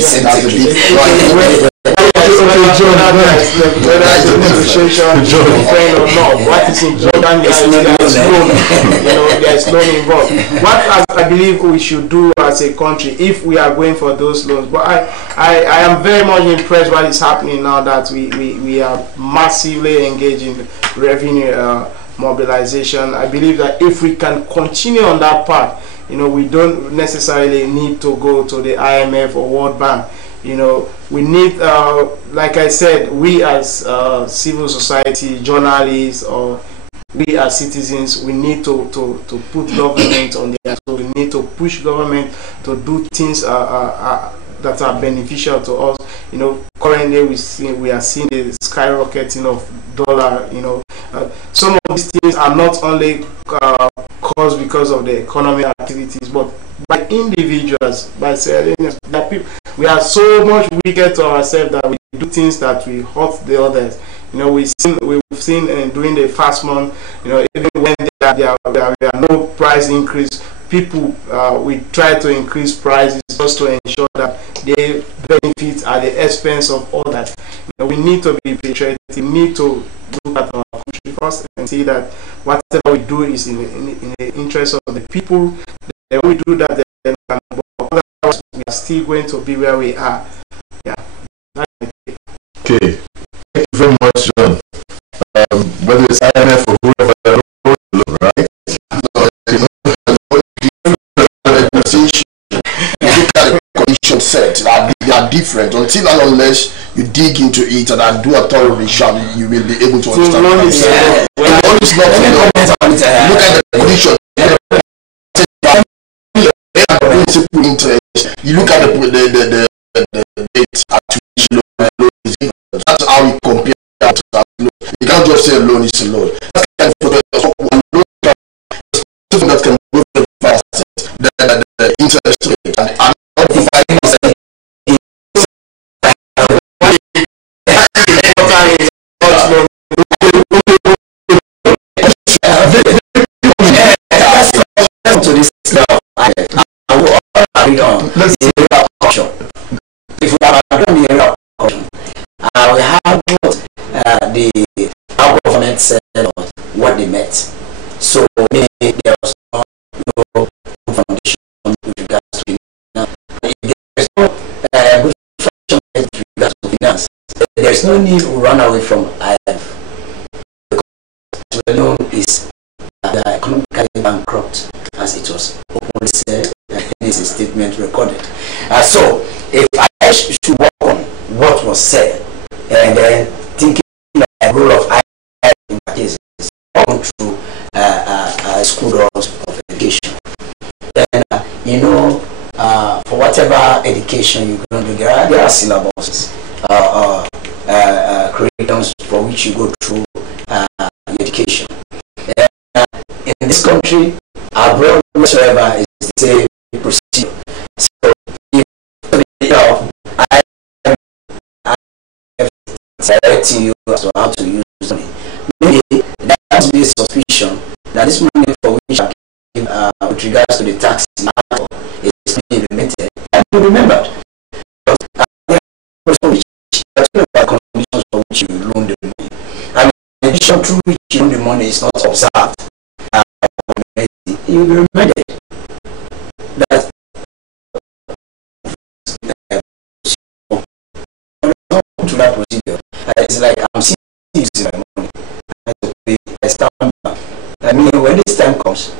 the same thing. Whether it's a negotiation, friend or not, what is important is there's loan involved. What I believe we should do as a country if we are going for those loans. But I am very much impressed what is happening now that we are massively engaged in revenue mobilization. I believe that if we can continue on that path, we don't necessarily need to go to the IMF or World Bank. We need, like I said, we as civil society, journalists, or we as citizens, we need to put government on the. So we need to push government to do things that are beneficial to us. Currently we are seeing the skyrocketing of dollar. Some of these things are not only caused because of the economic activities, but by individuals, by certain people. We are so much wicked to ourselves that we do things that we hurt the others. We've seen during the fast month, even when there are no price increase, people we try to increase prices just to ensure that they benefit at the expense of others. We need to be patriotic. We need to look at our country first and see that whatever we do is in the interest of the people. When we do that, then otherwise we are still going to be where we are. Yeah. Okay. Thank you very much, John. Whether it's IMF or whoever, right? Condition set they are different until and unless you dig into it and do a thorough research, you will be able to understand. Look at the condition. You look at the date at which loan is given. That's how we compare that to that loan. You can't just say a loan is a loan. That's kind of one loan that can go very fast. The interest rate and not providing to this now. Let's see about caution. If we are doing the area of caution, we have what our government said or what they met. So there was no foundation with regards to finance. If there is no good foundation with regards to finance, there is no need to run away from IMF. Because the loan is economically bankrupt, as it was openly said. Is a statement recorded. So if I should work on what was said and then thinking of the role of IMF in my case is going through school of education, then for whatever education you're going to do, there are syllabuses, curriculums for which you go through education. In this country, abroad, whatsoever is the same procedure. So if I directing you as to how to use money, maybe there has to be a suspicion that this money for which I give with regards to the tax is being implemented and be remembered. Because conditions for which you loan the money, and in addition through which you loan the money is not observed, you will be remembered. That to that procedure, it's like I'm seeing using my money. I stand back. I mean, when this time comes,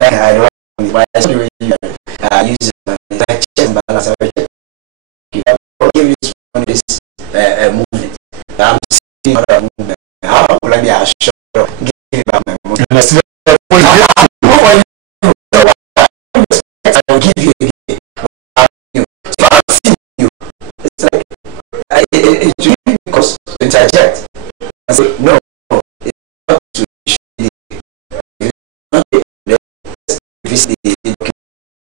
I don't know why I still use my check and balance. I give this money this movement. I'm seeing other movement. How will I be assured of giving back my money? I will give you again. So I'm seeing you. It's like it's really because to interject. I say no, it's not to the document.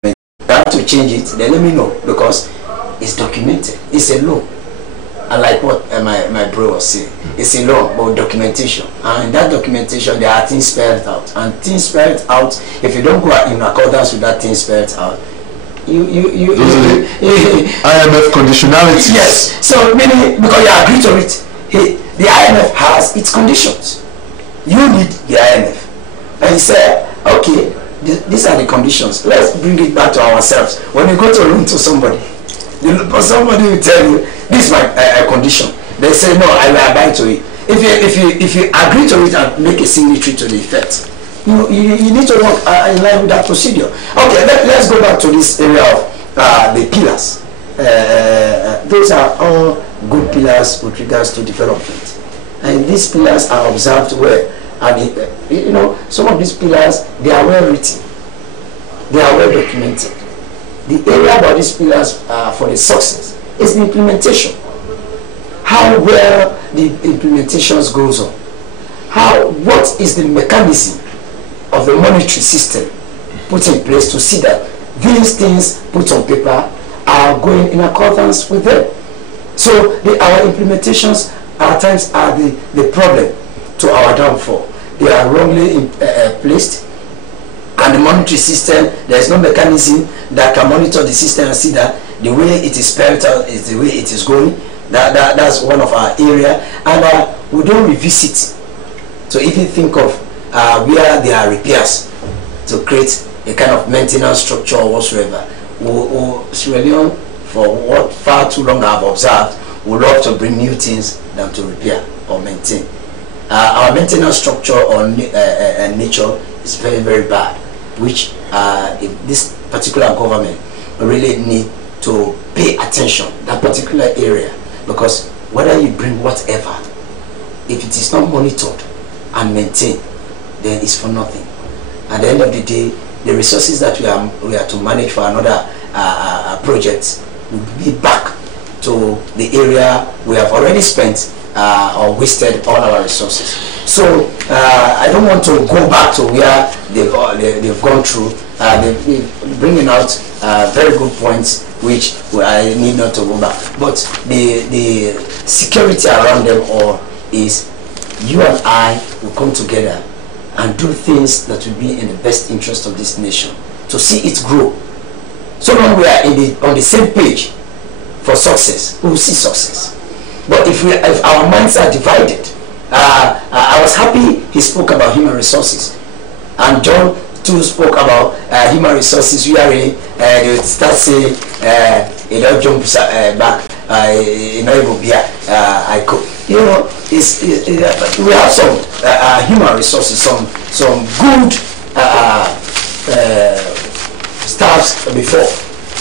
You have to change it. Then let me know because it's documented. It's a law. And like what my bro was saying, it's a law about documentation, and in that documentation there are things spelled out, and things spelled out, if you don't go in accordance with that thing spelled out, IMF conditionalities. Yes. So meaning because you agree to it, the IMF has its conditions. You need the IMF, and you say, okay, these are the conditions. Let's bring it back to ourselves. When you go to loan to somebody will tell you, this is my condition. They say, no, I will abide to it. If you agree to it and make a signatory to the effect, you need to work in line with that procedure. Okay, let's go back to this area of the pillars. Those are all good pillars with regards to development, and these pillars are observed well. And some of these pillars, they are well written, they are well documented. The area about these pillars for the success is the implementation. How well the implementations goes on. What is the mechanism of the monetary system put in place to see that these things put on paper are going in accordance with them. So our implementations at times are the problem to our downfall. They are wrongly placed, and the monetary system, there is no mechanism that can monitor the system and see that the way it is spelled out is the way it is going. That's one of our area, and we don't revisit. So if you think of where there are repairs to create a kind of maintenance structure or whatsoever, Sierra Leone, for what far too long I've observed, would love to bring new things than to repair or maintain. Our maintenance structure on nature is very, very bad, which if this particular government really need to pay attention that particular area, because whether you bring whatever, if it is not monitored and maintained, then it's for nothing. At the end of the day, the resources that we are to manage for another project will be back to the area we have already spent or wasted all our resources. So I don't want to go back to where they've gone through. They're bringing out very good points, which I need not to go back. But the security around them all is you and I will come together and do things that will be in the best interest of this nation, to see it grow. So long we are on the same page for success, we will see success. But if our minds are divided, I was happy he spoke about human resources, and John too spoke about human resources. We are in, they would start saying, it all jumps back, I could. We have some human resources, some good staffs before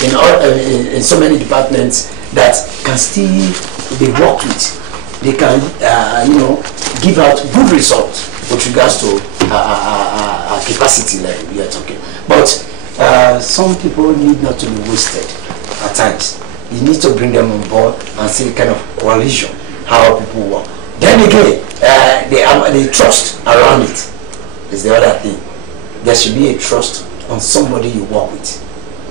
in so many departments that can still be worked with. They can give out good results with regards to capacity level we are talking. But some people need not to be wasted at times. You need to bring them on board and see kind of coalition, how people work. Then again, the trust around it is the other thing. There should be a trust on somebody you work with,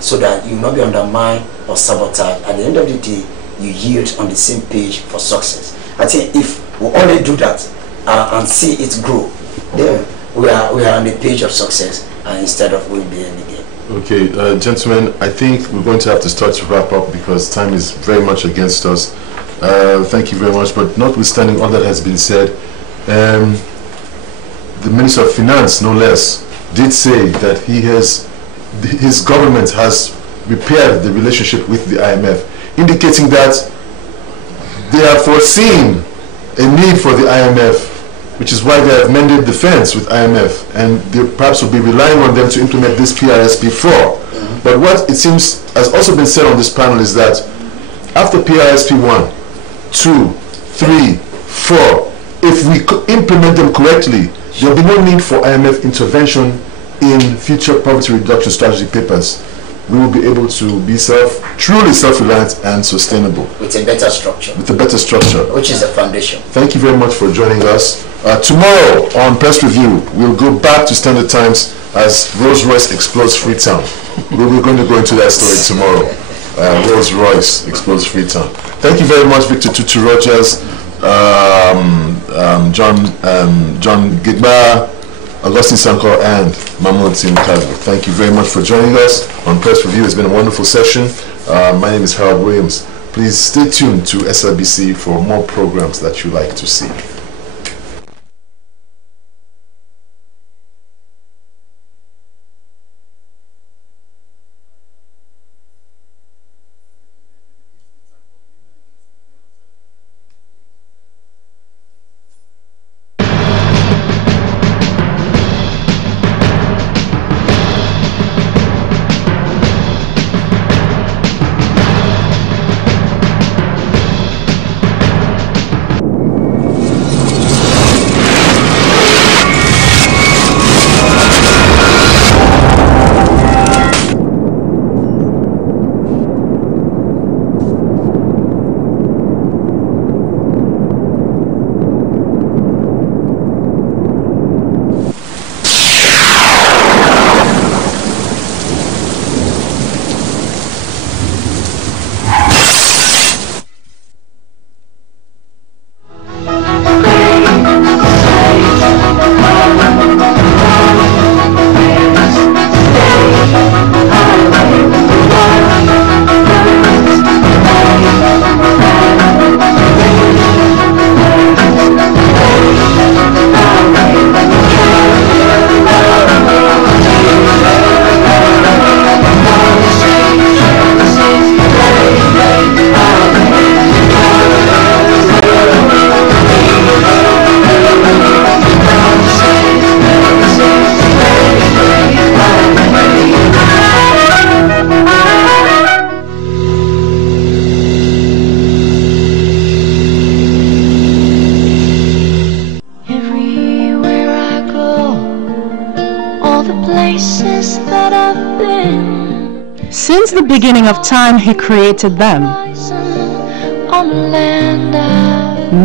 so that you will not be undermined or sabotaged. At the end of the day, you yield on the same page for success. I think if we only do that and see it grow, then we are on the page of success, instead of going behind the game. Okay, gentlemen, I think we're going to have to start to wrap up because time is very much against us. Thank you very much. But notwithstanding all that has been said, the Minister of Finance, no less, did say that his government has repaired the relationship with the IMF, indicating that they have foreseen a need for the IMF, which is why they have mended the fence with IMF, and they perhaps will be relying on them to implement this PRSP4. But what it seems has also been said on this panel is that after PRSP 1, 2, 3, 4, if we implement them correctly, there will be no need for IMF intervention in future poverty reduction strategy papers. We will be able to be truly self-reliant and sustainable. With a better structure. With a better structure. Which is the foundation. Thank you very much for joining us. Tomorrow on Press Review, we'll go back to Standard Times as Rolls-Royce explodes Freetown. We're going to go into that story tomorrow. Rolls-Royce explodes Freetown. Thank you very much, Victor Tutu Rogers, John Gigba, Augustine Sanko, and Mahmoud Simkago. Thank you very much for joining us. on Press Review. It's been a wonderful session. My name is Harold Williams. Please stay tuned to SLBC for more programs that you like to see. Since the beginning of time, He created them,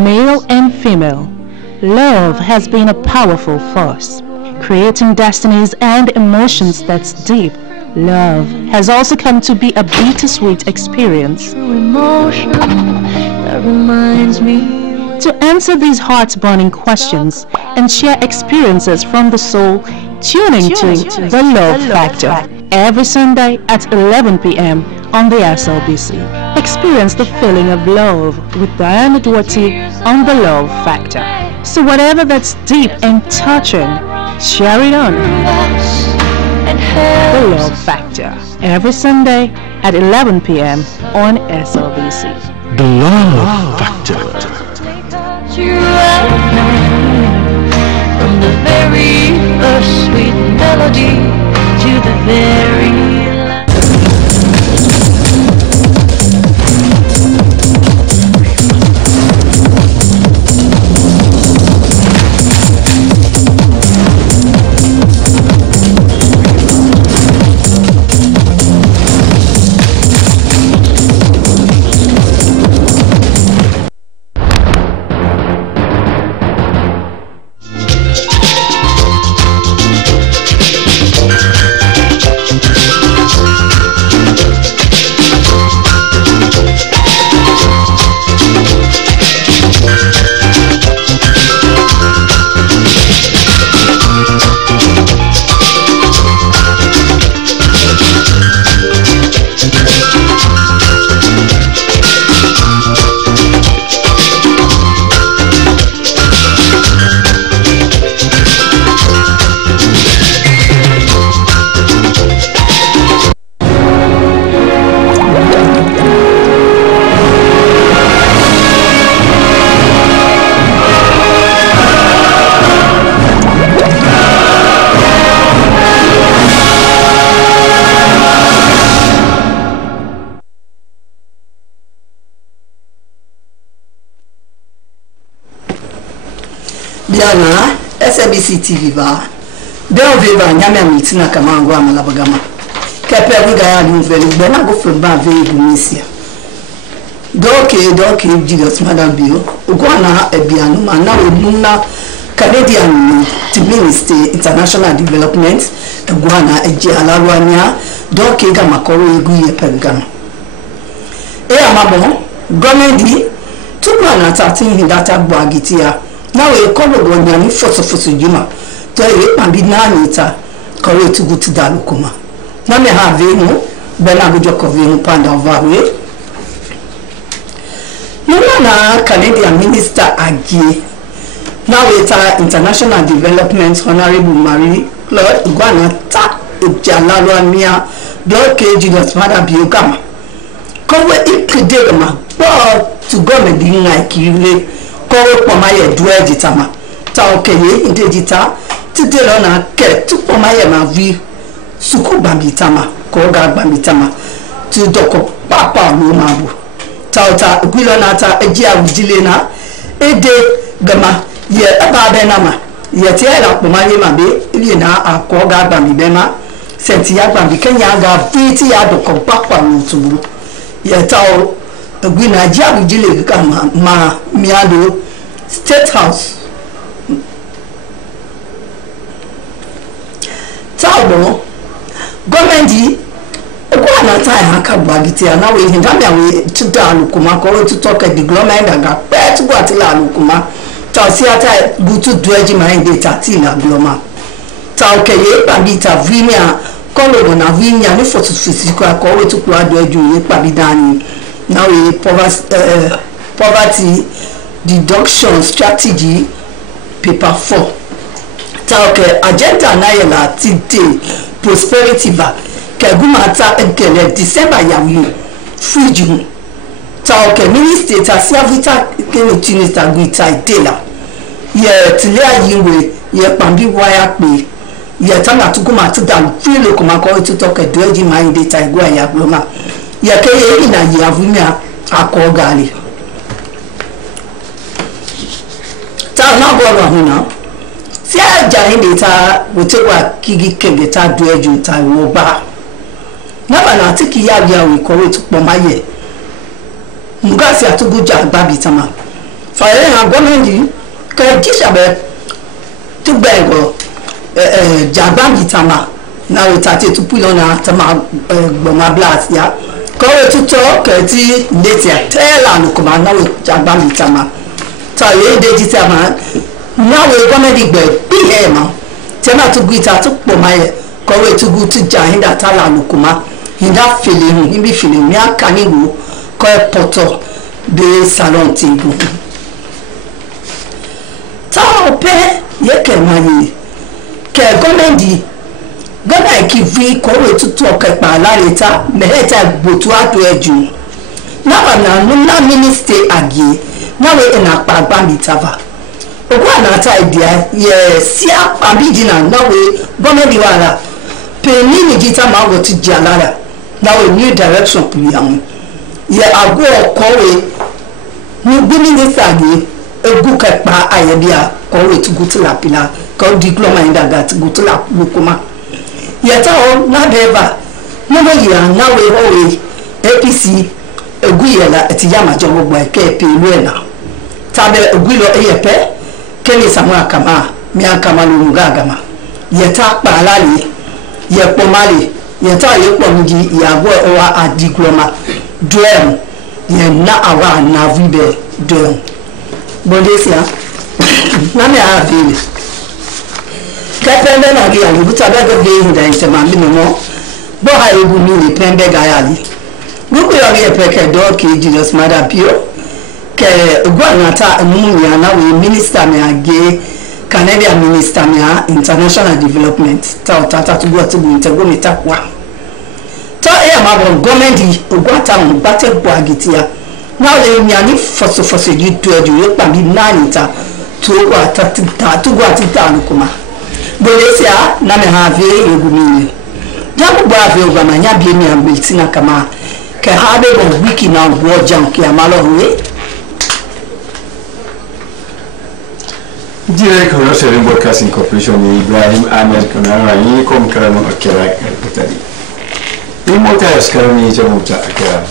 male and female. Love has been a powerful force, creating destinies and emotions that's deep. Love has also come to be a bittersweet experience. To answer these heart-burning questions and share experiences from the soul, tune into The Love Factor every Sunday at 11 p.m. on the SLBC. Experience the feeling of love with Diana Duarte on The Love Factor. So whatever that's deep and touching, share it on The Love Factor every Sunday at 11 p.m. on SLBC. The Love Factor. From the very first sweet melody to the very Diana, SLBC TV ba. Bel veva nyame mitina kama ngwa malabagama. Kepe wiga ya lumveli bena go from ba ve bunisia. Doke Jesus madam bio. Ugwana ebianu mana we muna Canadian Ministry International Development Ugwana eje alarwania doke ga makoro egu ye pergano. Amabo gomedi tukwa na 13 data bwagitia. Now we call it when you force juma. Tell you, and be nanita, correct to go to Dalukuma. na me ha venu bena go joko venu panda vawe no na Canadian minister agie now it's international development honorable Marie Claude Gwana ta jalalo mia bloke Jesus mother biogama kowe ikede ma bo to go me di na kire kowe pomaye duwe jitama ta okeye indejita tide lo na ke tu pomaye ma vi suku bambitama ko ga bambitama tu doko papa lo mabu ta gwilo na ta eji awudile na ede gama ye aba be na ma ye ti era pomaye ma be ri na akọ ga bambi ma senti ya bambi kenya ga fiti ya doko papa lo tuburu ye ta gwina ji awudile ga ma miado State House Tabo government kwa na time aka gbagiti na we hin da we tuta alukuma ko we tuto ke development ga pet go atila alukuma ta si ata gutu dueji mind data ti na gloma ta o ke ye pa bi ta vinia ko lo na vinia ni for physical ko we tu kwa dueju ye pa bi dani na we poverty deduction strategy paper 4 ta okay agenda na yela today prosperity ba keguma ta egele December yawi fuju ta okay minister ta servita kene tinista gwita dela ye tilia yiwe ye pambi waya pe ye tana tukuma tudan filo kuma ko to ke doji mind data igwa ya gloma ye ke ye ina ye avunya akogali ta na go ro huna si aja ni data wotewa kigi kege ta doju ta wo ba na bana tiki ya bia we ko we tupo maye mugasi atuguja babi tama fa ye na gomendi ka dishabe tubego jababi tama na we tate tupulo na tama gboma blast ya ko we tuto ke ti letia tela no kuma na we jababi tama ta ye de tama na we gomendi gbe bi he ma tema tuguita tupo maye ko we tugu tu jahinda tala no kuma hinda feeling himbi feeling mi akanigo ko poto de salon tingu ta ope yeke mani ke gomendi gona ki vi ko we tutu oke pa lareta meheta gbotu ato eju na bana nuna minister agie na we na pa gba mi tava ogwa na ta idea ye sia abidina na we gomendi wala peni ni jita ma go ti jalara na we new direction plan ye ago kowe ni bi minister agie egu ka pa ayebia ko we tu gutula pila ko diploma inda gat gutula lukuma yeta o na deba no mo ya na we ho we APC egu yela etiyama jomo gba ke pe lu na tabe egu lo eyepe keni samwa kama mi akama lu ngagama yeta pa lali ye pomali yeta ye pomji yabo owa adiploma duem ye na awa na vibe duem bondesia na me a vile kapende nagia buta ba go be hinda ntema minimo bo ha egu ni pembe ga yali buku yo ye peke do ke Jesus mother pio ke gwa nata munya na we minister me age Canadian minister me international development ta to go to intego metakwa to e ma bon government ogwa ta mo bate bo agitia na le nyani foso gitu edu ye pa bi nani ta to gwa ta kuma bolesia na me ha ve egumini jabu ba ve ogwa manya bi mi ambetina kama ke ha be bon wiki na wo jam ki amalo we Direct Commercial Broadcasting Corporation Ibrahim Ahmed Kanara yi kom karamo akira kutadi imota yaskarani jamuta akira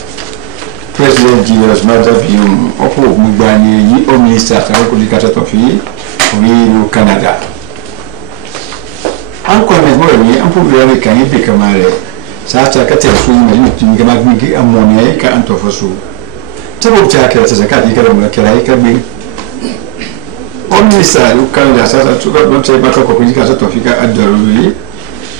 President Jesus Madavium opo mugbani yi o minister ko dikata to fi wi Canada an ko me mo ni an pu re kan yi kamare sa ta ka te fu ni tun ga magmi amone ka an to fasu tabo ta akira ta zakati ka mo akira yi ka bi on minister Canada sa ta to don te ba ko dikata to fi ka adaruli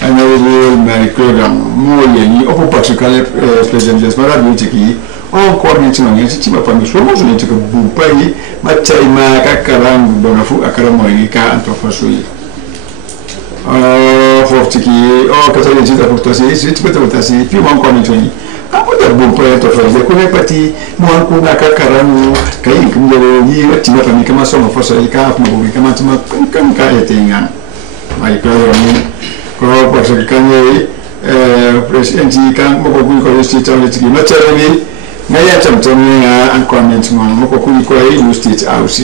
ana wo mari program mo yeni opo particular president just mara bitiki on coordinate no yenti tiba pami so mo ne tika bu pai matai ma kakaram bonafu akaramo yi ka antofaso yi for tiki katale jita portasi c'est peut être puis mon coordinate ni apoda bu pai to faze ko ne pati mo ko na kakaramu kai kumdero yi tiba pami kama so mo fosa yi ka mo bu kama tuma kan ka etenga mai program ko parce que quand president kan mo ko ko state house ki matari na ya tamtami na an comment mo ko ko yi state house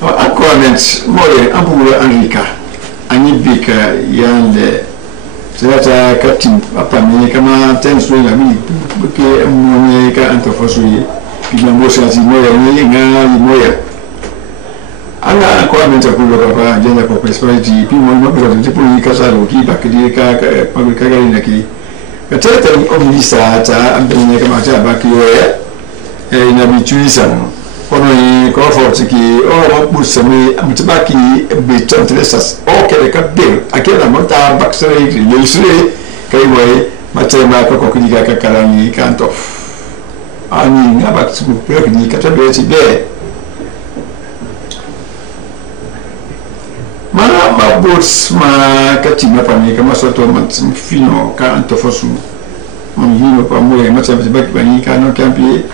an comment mo ye ambu anrika ani bika yande sata katim apa mi kama tenso na mi ke mo ne ka antofaso yi ki na mo sa si mo ya ni nga mo ya ana ko amenta ku lo ka jenda ko prosperity pi mo no ko tipo ni ka sa ro ki ba ki ka ka ga ni ki ka tata o mi sa ta ambe ni ka ma ta ba ki yo na bi tuisa ko no ni ko fo ki o mo bu se mi amta ba ki be tantresas o ke ka be akela mo ta ba sere ki yo sere kai mo ma ta ma ko ki ka ka ni ka antof ani nga ba ku pe ni ka ta be ti be ma bots ma katima pami kama soto fino ka antofosu mon hino pa moye ma tsabe baki bani ka no kampi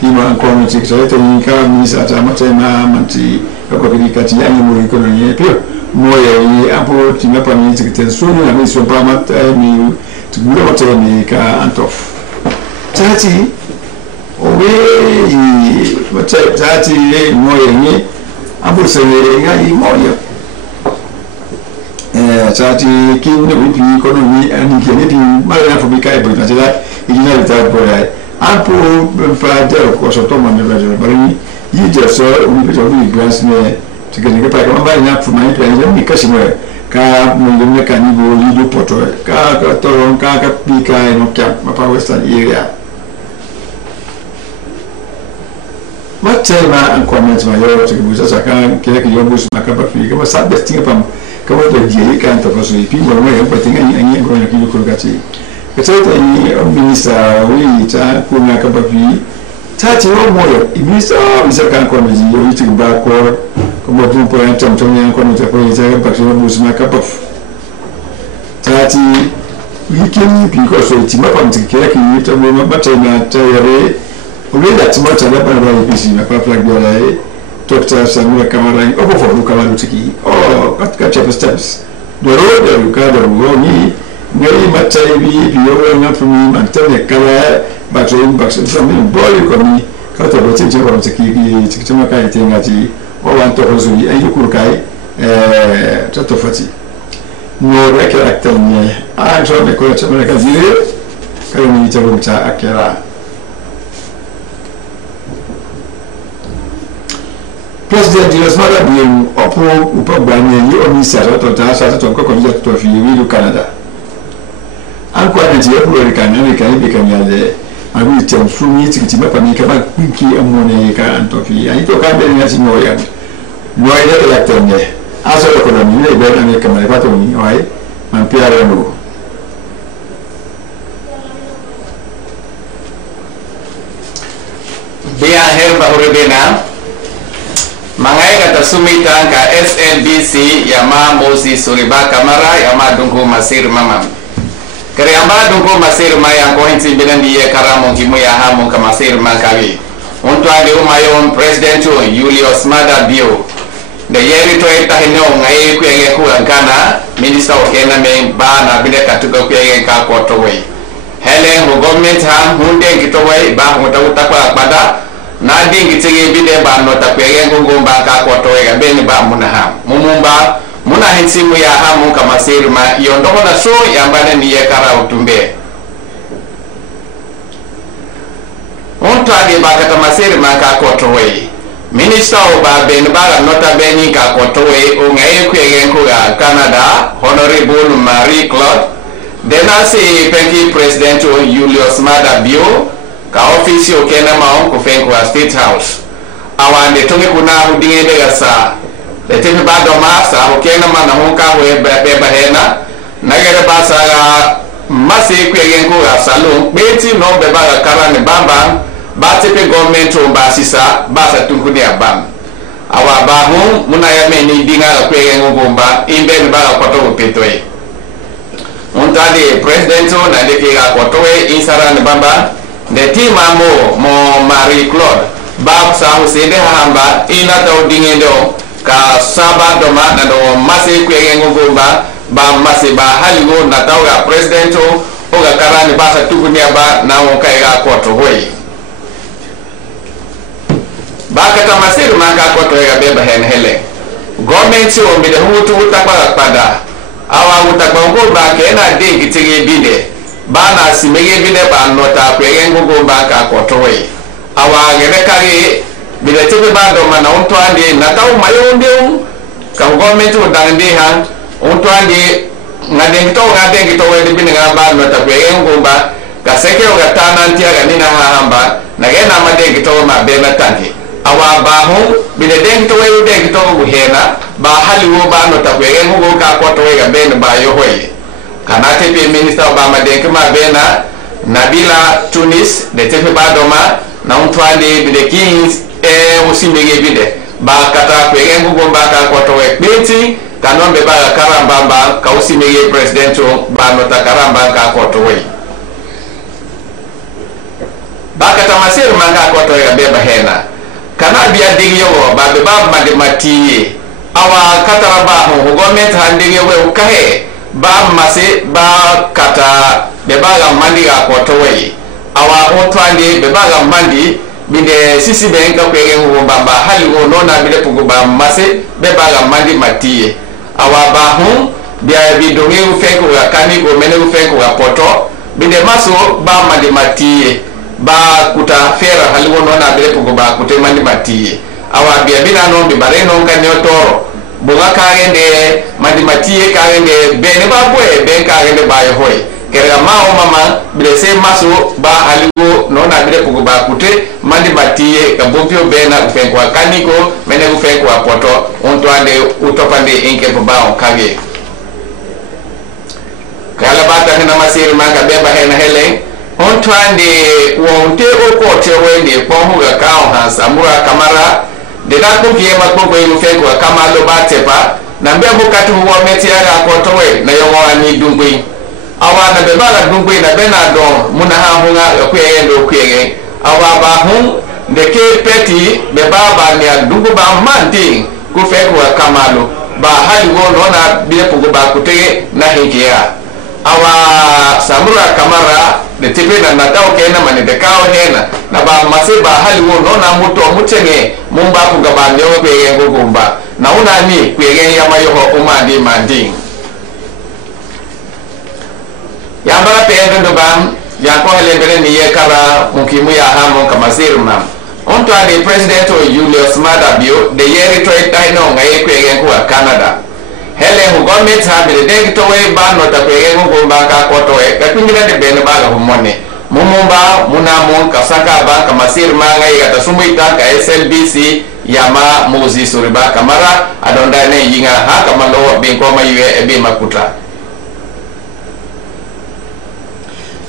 tima ancora non si sa ni ka minisa ta ma tsema manti ko bi ka ti ani mo ko ni pio moye ni apo tima pami tikete so ni na mi so pa ma mi tu gura ma tsema ka antof tati owe ma tati moye ni apo se nga i moye sati kin ne bi economy ani ke ne di mara fo bi kai bo na tela igina ta bo ya apo fa de ko so to ma me ba je bari yi je so mi be so bi grants ne to ke pa ka ba ina fu mai plan mi ka shimo ka mo le ka ni bo li do poto ka to ka pi ka no ka ma pa western area ma tema an comment ma yo to ke bu sa kan ke yo bu ma ka pa fi ka sa besting pam kama da je kan ta faso yi mo ma ya patin an yi ko na kilo kurgati ka ta ta yi minista wi ta ko na ka ba fi ta ce wa mo ya minista kan ko ne yi yi tin ba ko mo tun po yan tam tam yan ko ne ta ko yi ta ba so mo su ma ka ba ta ti yi kin bi ko so ti ma pa mti kira ki yi ta mo ma ta na ta yare o le da ti mo ta na ba ba yi si na pa flag do la yi Dr. Samuel Kamaran, over for Lukaman Tiki, or catch up steps. The road that you gather Roni, very much I be you not from me, and tell the color, but in box from him, boy, you come me, cut a rotation from Tiki, Tikamakai Tengati, or one to Hosui, and you could kai, Tatofati. No recollecting, I'm sure the coach America Zero, Karimita Rumta Akera. President Julius Mada being Opo Upabani, you only said out of Tasa to Coconut to Fiu, Canada. I'm quite a American, Yade. I will tell through me to Timapamika, Pinky, Amonica, and Toffee. I took a very nice Moyan. Why the elected there? As a economy, they better make a Maratoni, why? And Piano. They are here by now. Mangai kata sumita ka SLBC yama mosi suriba kamara yama dungu masir mamam. Kare yama dungu masir maya ko hinti bilandi ye karamo kimu ya hamu ka masir makawi. Unto ade umayon president Julius Mada Bio. De yeri to eta hino ngai ku yenge ku ankana minister okena me bana bide katuga ku yenge ka kotowei. Hele ho government ha hunde kitowei ba ho tawta pada na dingi tege bide ba no ta kwege ngomba ka ko to e beni ba munaha mumumba muna hinsimu ya hamu kama sirma yondoko na so yambane ni ye kara utumbe onto ade ba kata masirma ka ko to we minister oba ben ba nota beni ka ko to we o ngaye kwege ngoga Canada honorable Marie Claude denasi penki president Julius Mada Bio ka ofisi okena maon kufenko wa State House awande tonge kuna hudinge degasa le tepe ba do ma sa o kena mana hon ka we be ba hena na gere ba sa mase kwegen ko ga salon beti no be ba kara ne bamba ba tepe government o ba sisa ba sa tunku ne abam awa ba hon muna ya me ni dinga la kwegen go bomba imbe ne ba ko to petoy on ta de president o na de ke ga ko to e insara ne bamba de tima mo Marie Claude ba sa ho se de hamba ina ta dingendo ka saba do ma na do mase kwegen go bomba ba mase ba haligo na tawga president o ga karani ba sa tugu ne ba na won kai ga koto hoyi ba ka ta masir man ka koto ga be ba hen hele government o mi de hutu utakwa pada awa utakwa ngo ba ke na de gitige bide ba na simege bide ba nota kwegen go ba ka koto hoyi awa gebe kare bide tibe ba do ma na on to ande na taw mayo ndew ka government o dangde han on to ande ngadengi to wedi bini ngaba no ta kwegen gomba ka seke o gata nanti aga nina hamba na gena madengi to ma be matangi awa ba hu bine dengi to wedi dengi to bu hena ba hali wo ba no ta kwegen go ka ko to ga be ba yo hoye kana te pe minister ba madengi ma be na Nabila Tunis de te pe ba do ma na on to ande bide kings usimege bide ba kata kwegen gomba ka ko to e beti kanombe ba karamba ka usimege presidento ba nota karamba ka kotowe ba kata masir manga kotowe ga beba hena kana biya digyo ba be ba madimati awa kataraba ho government handige we kahe ba mase ba kata be ba ga mandi ga kotowe awa otwande be ba ga mandi binde sisi be nka kwege ho baba hali ho nona bile pugo ba mase be ba ga mandi matiye awa ba hu bia bi donge u fenko ga kani go mene u fenko ga poto binde maso ba mandi matiye ba kuta fera halwo no na bele pugo ba kute mandi matiye awa bia bina no bi bare no kan yo toro bunga kagende mandi matiye kagende bene ba boe ben kagende ba yo hoy kera ma o mama bile se maso ba halwo no na bele pugo ba kute mandi matiye ka bompio bena u fenko ga kani go mene u fenko ga poto on to ande utopande inke ba on kage kala bata hena masir manga beba hena hele on to ande wonte o ko te wende ko hu ga ka on samura kamara de da ko biye ma ko go fenko ga kamalo batepa na mbe bu katu wo meti aga ko to we na yo wani dungwe awa na be bala dungwe na be na don muna ha hu ga ko yendo ko yenge awa ba hu de ke peti be baba ni adungu ba mandi ku fenko ga kamalo ba hali go no na biye pugo ba kutege na hikia awa samura kamara de tipe na natao kena mani de kao hena na ba mase ba hali go no na muto mutenge mumba puga ba nyo kwege ngumba na una ni kwege ya mayo ho umandi mandi ya bara pe ndo bam ya ko hele bere ni ye kara mukimu ya hamo kama sirma onto ade president o Julius Maada Bio de yeri to itaino ngai kwege ko Canada hele hu government ha be de to we ba no ta kwege ko ba ka ko to e ka pingira de ben ba ga humone mumumba muna mon kasaka ba kama sirma ngai ga tasumuita ka SLBC yama mozi suriba kamara adonda ne yinga ha kama lo be ko mayiwe e be makuta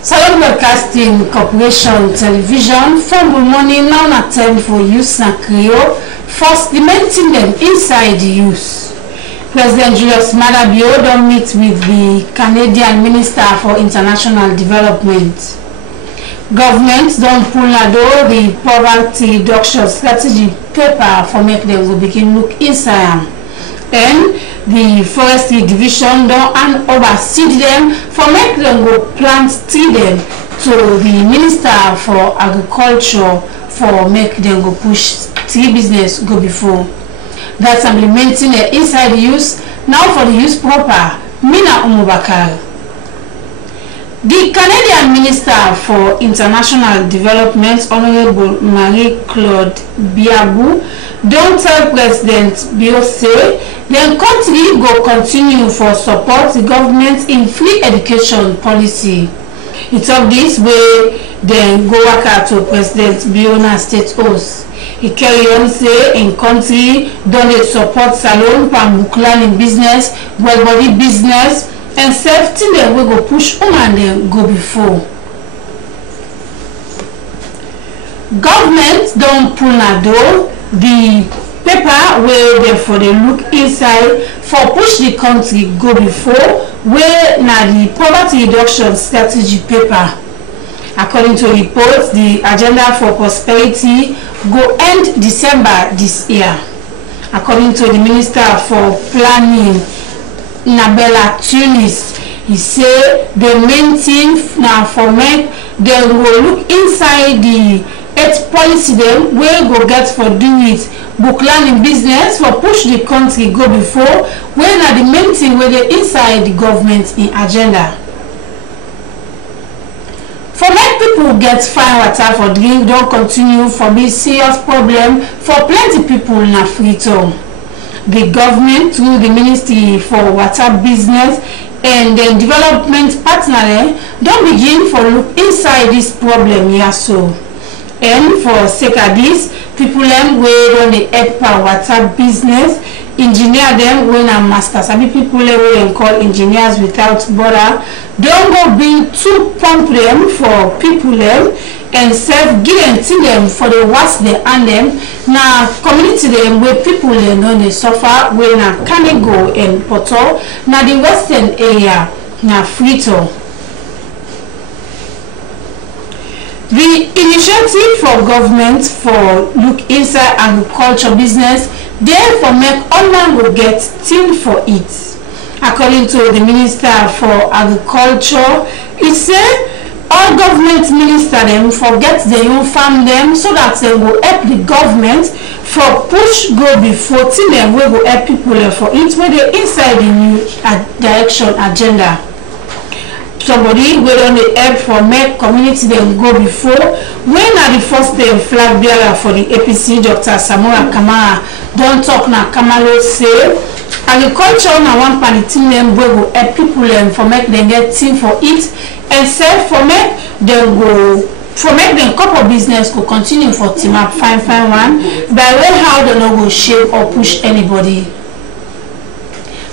Salon Broadcasting Corporation Television from the morning now at time for use and Creole, first lamenting them inside the use. President Julius Maada Bio don't meet with the Canadian Minister for International Development. Government don't pull out the poverty reduction strategy paper for make them go begin look inside. And the forestry division don't and oversee them for make them go plant tea them to the Minister for Agriculture for make them go push tea business go before. That's implementing the inside use now for the use proper. Mina Umubakar. The Canadian Minister for International Development, Honorable Marie Claude Biabu, don't tell President Bio say the country will continue for support the government in free education policy. He talked this way, then go back to President Biona State House. He carry on say in country don't support salon, pambuklan in business, well body business, and safety them we go push woman them go before. Government don't pull na door the paper where therefore they look inside for push the country go before where na the poverty reduction strategy paper. According to reports, the agenda for prosperity go end December this year. According to the Minister for Planning, Nabella Tunis, he say the main thing now for make they will look inside the 8 policy them where go get for do it book learning business for push the country go before when are the main thing where they inside the government in agenda. For make people get fine water for drink don't continue for be serious problem for plenty people in Africa. The government through the Ministry for Water Business and then development partner don't begin for look inside this problem here so. And for sake of this, people them where on the help water business, engineer them when a master. Some people them call engineers without border. Don't go bring 2 pump them for people them and self guarantee them for the worst they and them. Now community them where people they know they suffer when a can go and Porto. Now the western area now Frito. The initiative for government for look inside agriculture business, therefore make all man will get till for it. According to the Minister for Agriculture, it said all government minister them forget their own farm them so that they will help the government for push go before till them will go help people for it where they inside the new direction agenda. Somebody will only help for make community them go before when are the first day flag bearer for the APC Dr. Samora Kamara don't talk na Kamalo say agriculture na one party team them will go help people them for make them get team for it and say for make them go for make them couple business go continue for team up fine one by way how they no go shame or push anybody.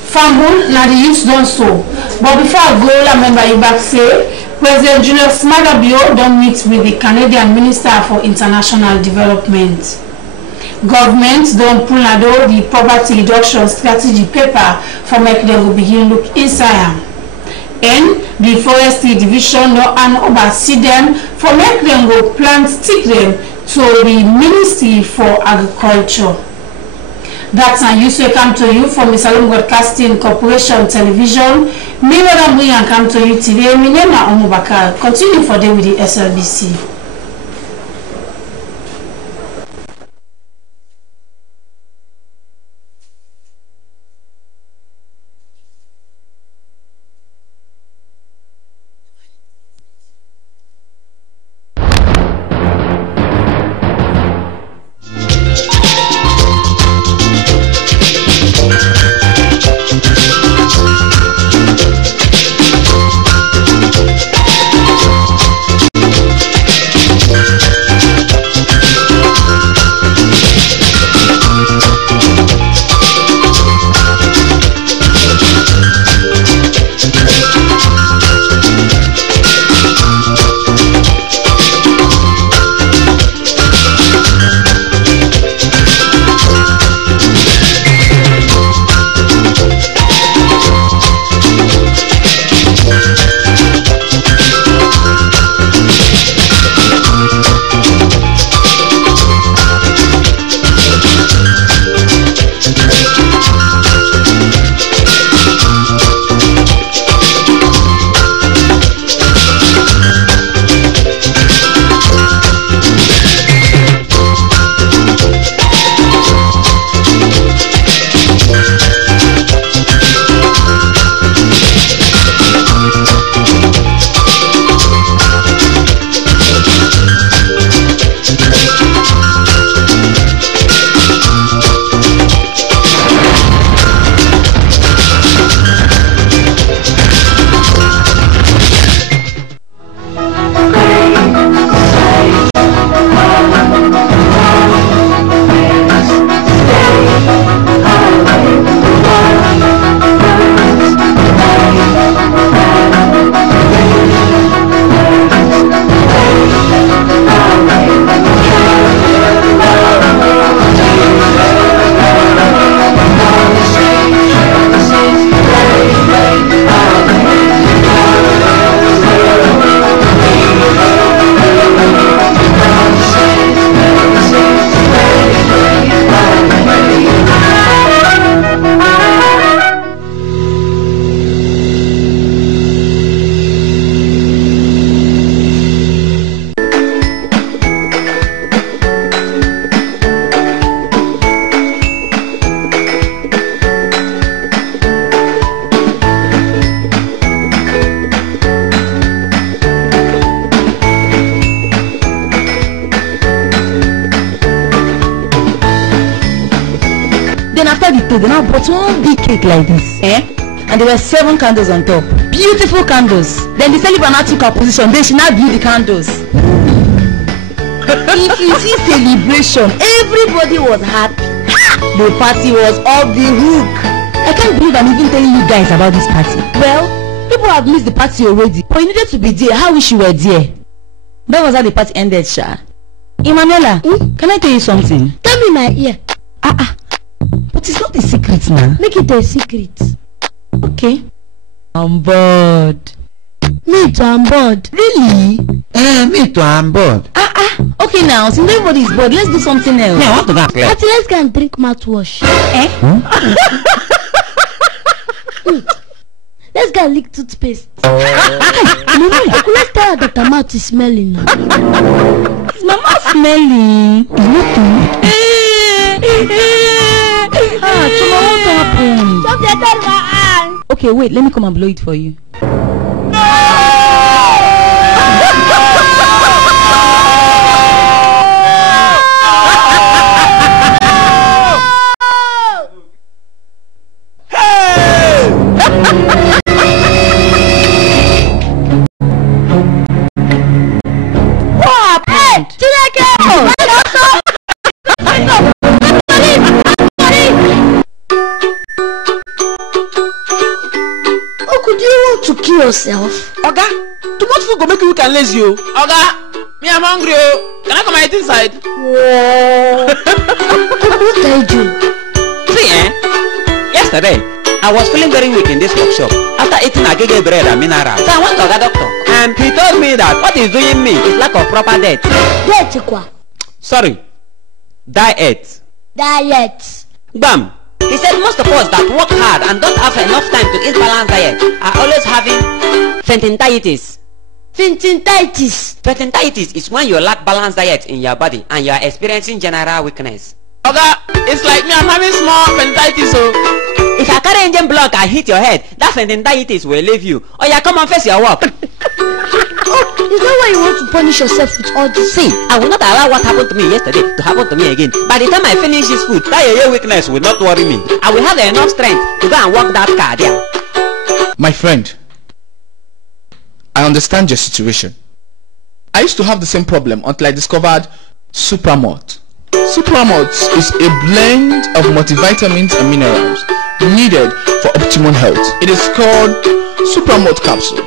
Fambul na the youth don't so. But before I go, I remember you back say President Julius Maada don't meet with the Canadian Minister for International Development. Government don't pull na do the poverty reduction strategy paper for make them go begin look inside. And the forestry division no and oversee them for make them go plant stick them to the Ministry for Agriculture. That's a news will come to you from the Salon Broadcasting Corporation Television. Me Madam Bring and come to you today. My name is Omubakar. Continue for them with the SLBC. after the toast, they now brought one big cake like this. And there were 7 candles on top. Beautiful candles. Then the celebrant now took her position. Then she now blew the candles. If you see celebration, everybody was happy. The party was off the hook. I can't believe I'm even telling you guys about this party. Well, people have missed the party already. But you needed to be there. How wish you were there. That was how the party ended, Sha. Emanuela, can I tell you something? Tell me my ear. But it's not a secret now. Make it a secret. Okay. I'm bored. Me too, I'm bored. Really? Me too, I'm bored. Okay now, since everybody is bored, let's do something else. Yeah, I want to go and play. Let's go and drink mouthwash. Let's go and lick toothpaste. Let's tell her that the mouth is smelling now. Is my mouth smelling? Chuma, what happened? Something in my eye. Okay, wait, let me come and blow it for you. To kill yourself? Oga, too much food go make you weak and lazy. Oga, me I'm hungry. Can I come and eat inside? What did I do? See, yesterday I was feeling very weak in this workshop after eating agege bread and mineral. So I went to the doctor and he told me that what is doing me is lack of proper diet. Diet quoi? Sorry, diet. Diet. Bam. He said most of us that work hard and don't have enough time to eat balanced diet are always having fentinitis. Fentinitis. Fentinitis is when you lack balanced diet in your body and you are experiencing general weakness. Okay, it's like me, I'm having small fentinitis. So if I carry engine block and hit your head, that fentinitis will leave you. Oh yeah, come on, face your work. Is that why you want to punish yourself with all this? See, I will not allow what happened to me yesterday to happen to me again. By the time I finish this food, that weakness will not worry me. I will have enough strength to go and walk that car there. My friend, I understand your situation. I used to have the same problem until I discovered Supramalt. Supramalt is a blend of multivitamins and minerals needed for optimal health. It is called Supramalt capsule.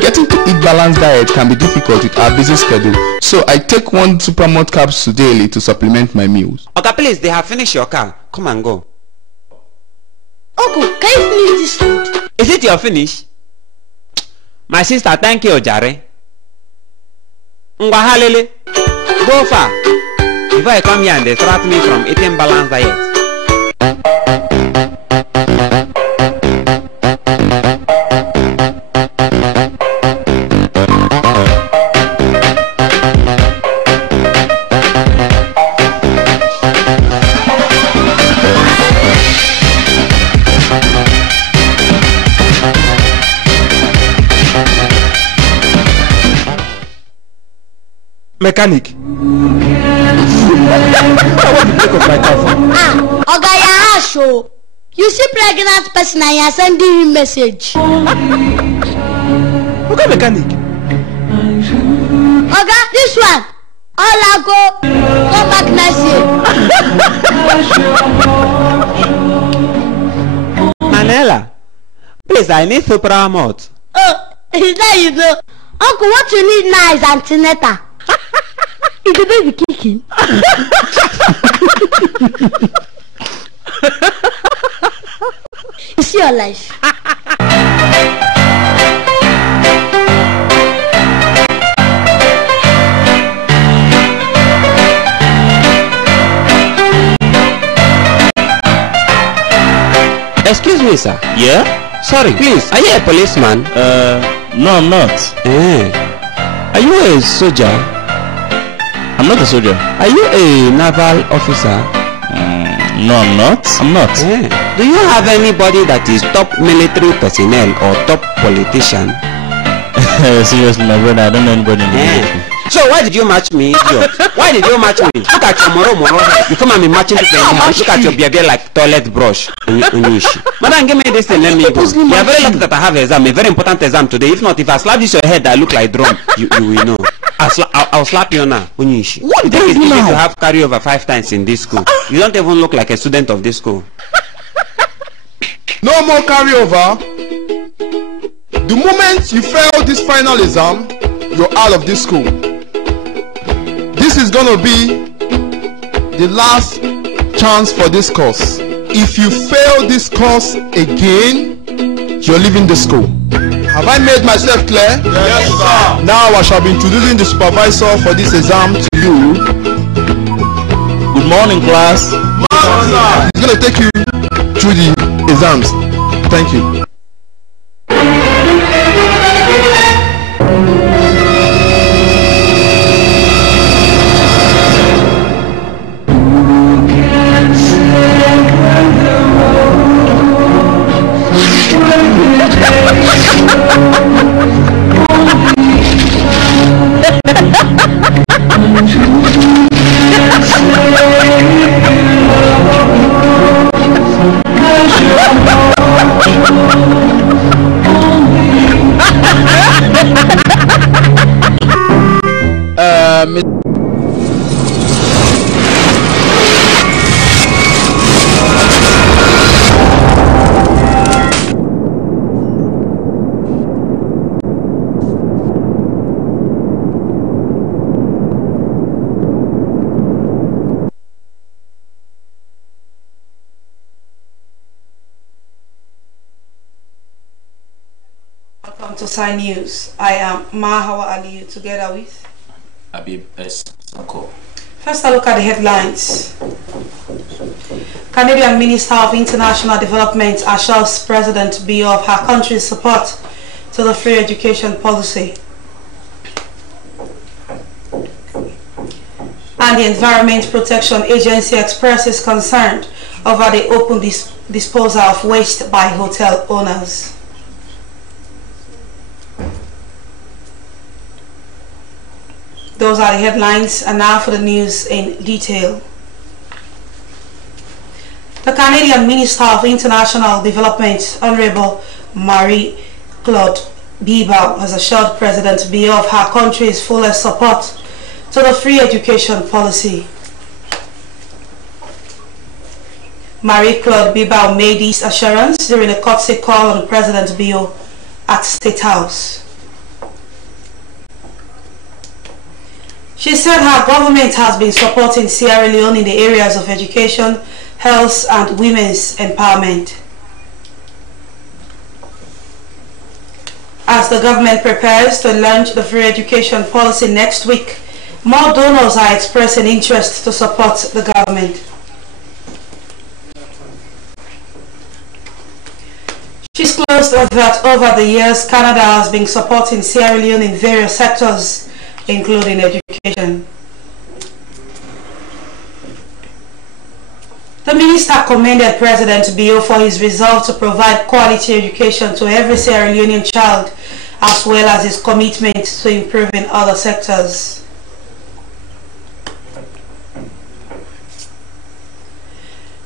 Getting to eat balanced diet can be difficult with our busy schedule, so I take 1 Supramalt capsule daily to supplement my meals. Okay, please, they have finished your car. Come and go. Uncle, can you finish this food? Is it your finish? My sister, thank you, Jare. Ngwahalele, go far before I come here and distract me from eating balanced diet. Mechanic. Oga, ya show. You see pregnant person and you are sending him message. Okay, mechanic. Oga, this one. All I go. Come back next year. Manela, please, I need Supramalt. Oh, is that you know? Uncle, what you need now is antenatal. Is the baby kicking? You see your life. Excuse me, sir. Yeah? Sorry, please, are you a policeman? No, I'm not. Are you a soldier? I'm not a soldier. Are you a naval officer? No, I'm not. I'm not. Do you have anybody that is top military personnel or top politician? Seriously, my brother, I don't know anybody in the military. So So why did you match me, idiot? Why did you match me? Look at your moro. You come and be matching people in here. Look at your behavior like toilet brush. Madam, give me this and let me go. You are very lucky that I have an exam, a very important exam today. If not, if I slap this your head, I look like drum. You will know. I'll slap you now. What do you think it's easy to have carry over 5 times in this school? You don't even look like a student of this school. No more carryover. The moment you fail this final exam, you're out of this school. This is gonna be the last chance for this course. If you fail this course again, you're leaving the school. Have I made myself clear? Yes, sir. Now I shall be introducing the supervisor for this exam to you. Good morning, class. He's gonna take you through the exams. Thank you. Welcome to Sci News. I am Mahawa Aliyu together with Abib S. Sanko. First, a look at the headlines. Canadian Minister of International Development assures President Biya of her country's support to the free education policy. And the Environment Protection Agency expresses concern over the open disposal of waste by hotel owners. Those are the headlines, and now for the news in detail. The Canadian Minister of International Development, Honorable Marie-Claude Biba, has assured President Biya of her country's fullest support to the free education policy. Marie-Claude Biba made this assurance during a courtesy call on President Biya at State House. She said her government has been supporting Sierra Leone in the areas of education, health and women's empowerment. As the government prepares to launch the free education policy next week, more donors are expressing interest to support the government. She disclosed that over the years, Canada has been supporting Sierra Leone in various sectors, including education. The minister commended President Biya for his resolve to provide quality education to every Sierra Leonean child, as well as his commitment to improving other sectors.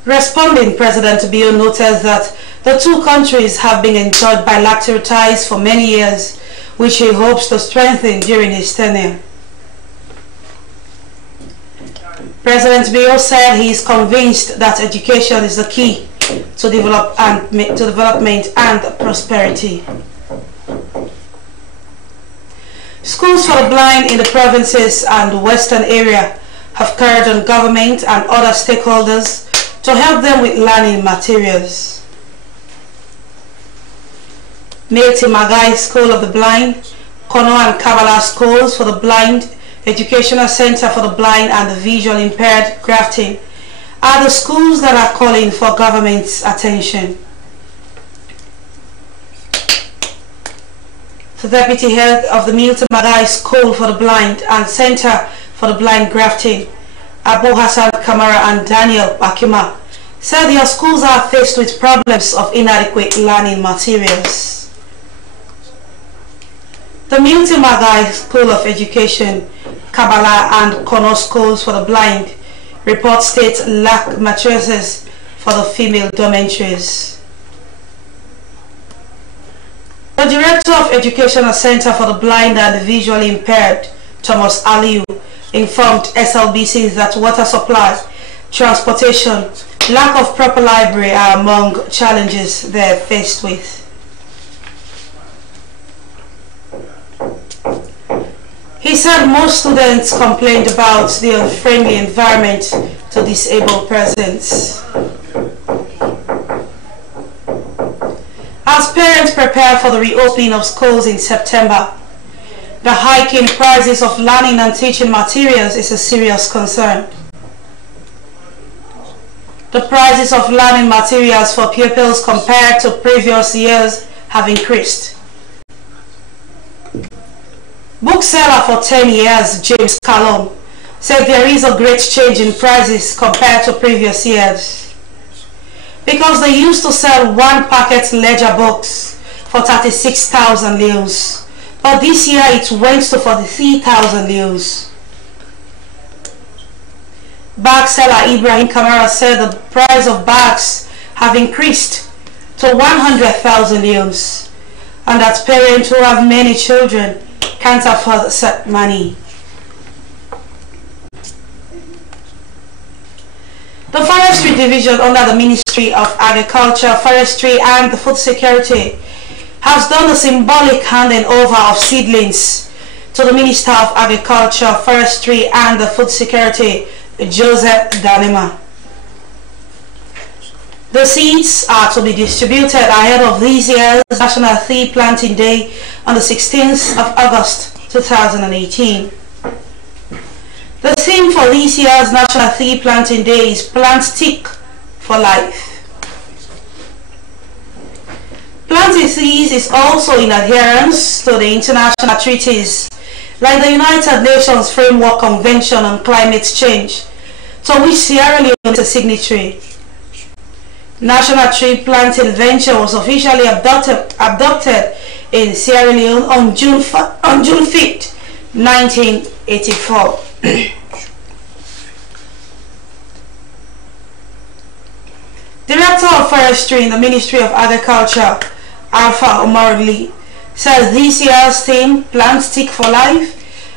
Responding, President Biya noted that the two countries have been enjoyed bilateral ties for many years, which he hopes to strengthen during his tenure. President Biya said he is convinced that education is the key to development and prosperity. Schools for the blind in the provinces and the western area have called on government and other stakeholders to help them with learning materials. Milty Magai School of the Blind, Kono and Kabbalah Schools for the Blind, Educational Center for the Blind and the Visually Impaired, Grafton, are the schools that are calling for government's attention. The Deputy Head of the Milty Magai School for the Blind and Center for the Blind, Grafton, Abu Hassan Kamara and Daniel Akima, said their schools are faced with problems of inadequate learning materials. The Multi-Magai School of Education, Kabbalah and Kono schools for the blind report states lack mattresses for the female dormitories. The Director of Educational Center for the Blind and the Visually Impaired, Thomas Aliu, informed SLBC that water supply, transportation, lack of proper library are among challenges they're faced with. He said most students complained about the unfriendly environment to disabled persons. As parents prepare for the reopening of schools in September, the hike in prices of learning and teaching materials is a serious concern. The prices of learning materials for pupils compared to previous years have increased. Bookseller for 10 years, James Callum, said there is a great change in prices compared to previous years. Because they used to sell one packet ledger books for 36,000 leos, but this year it went to 43,000 leos. Bag seller Ibrahim Kamara said the price of bags have increased to 100,000 leos, and that parents who have many children can't afford such money. The Forestry Division under the Ministry of Agriculture, Forestry and the Food Security has done a symbolic handing over of seedlings to the Minister of Agriculture, Forestry and the Food Security, Joseph Danima. The seeds are to be distributed ahead of this year's National Tree Planting Day on the 16th of August 2018. The theme for this year's National Tree Planting Day is Plant Stick for Life. Planting trees is also in adherence to the international treaties like the United Nations Framework Convention on Climate Change, to which Sierra Leone is a signatory. National Tree Planting Venture was officially adopted in Sierra Leone on June 5th, 1984. Director of Forestry in the Ministry of Agriculture, Alpha Omar Lee, says this year's theme, Plant Stick for Life,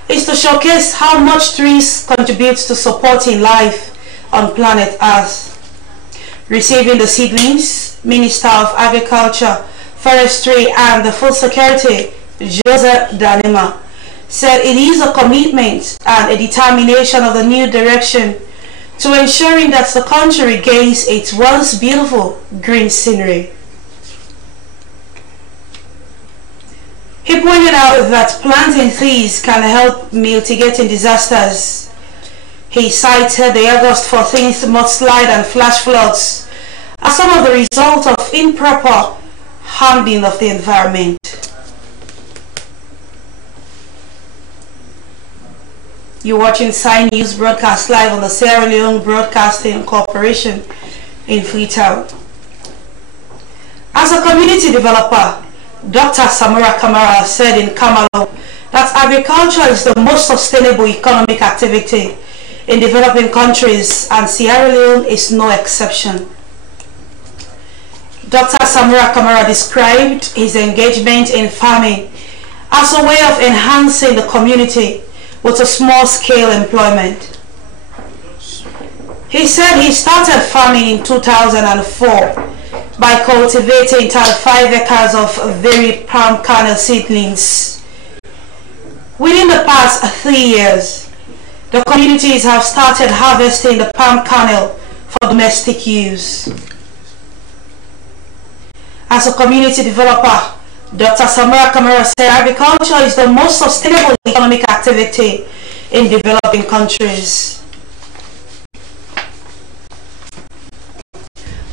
is to showcase how much trees contribute to supporting life on planet Earth. Receiving the seedlings, Minister of Agriculture, Forestry and the Food Security, Joseph Danima, said it is a commitment and a determination of the new direction to ensuring that the country regains its once beautiful green scenery. He pointed out that planting trees can help mitigating disasters. He cited the August 14th mudslide and flash floods as some of the result of improper handling of the environment. You're watching Sign News broadcast live on the Sierra Leone Broadcasting Corporation in Freetown. As a community developer, Dr. Samura Kamara said in Kamalo that agriculture is the most sustainable economic activity in developing countries, and Sierra Leone is no exception. Dr. Samura Kamara described his engagement in farming as a way of enhancing the community with a small-scale employment. He said he started farming in 2004 by cultivating 5 acres of varied palm kernel seedlings. Within the past 3 years, the communities have started harvesting the palm kernel for domestic use. As a community developer, Dr. Samura Kamara said agriculture is the most sustainable economic activity in developing countries.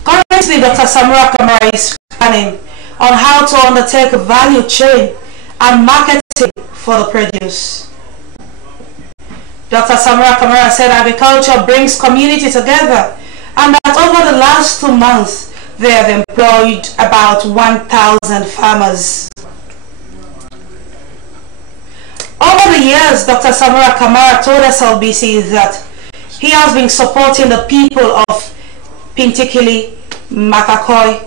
Currently, Dr. Samura Kamara is planning on how to undertake a value chain and marketing for the produce. Dr. Samura Kamara said agriculture brings community together, and that over the last 2 months, they have employed about 1,000 farmers. years, Dr. Samura Kamara told SLBC that he has been supporting the people of Pintikili, Makakoi,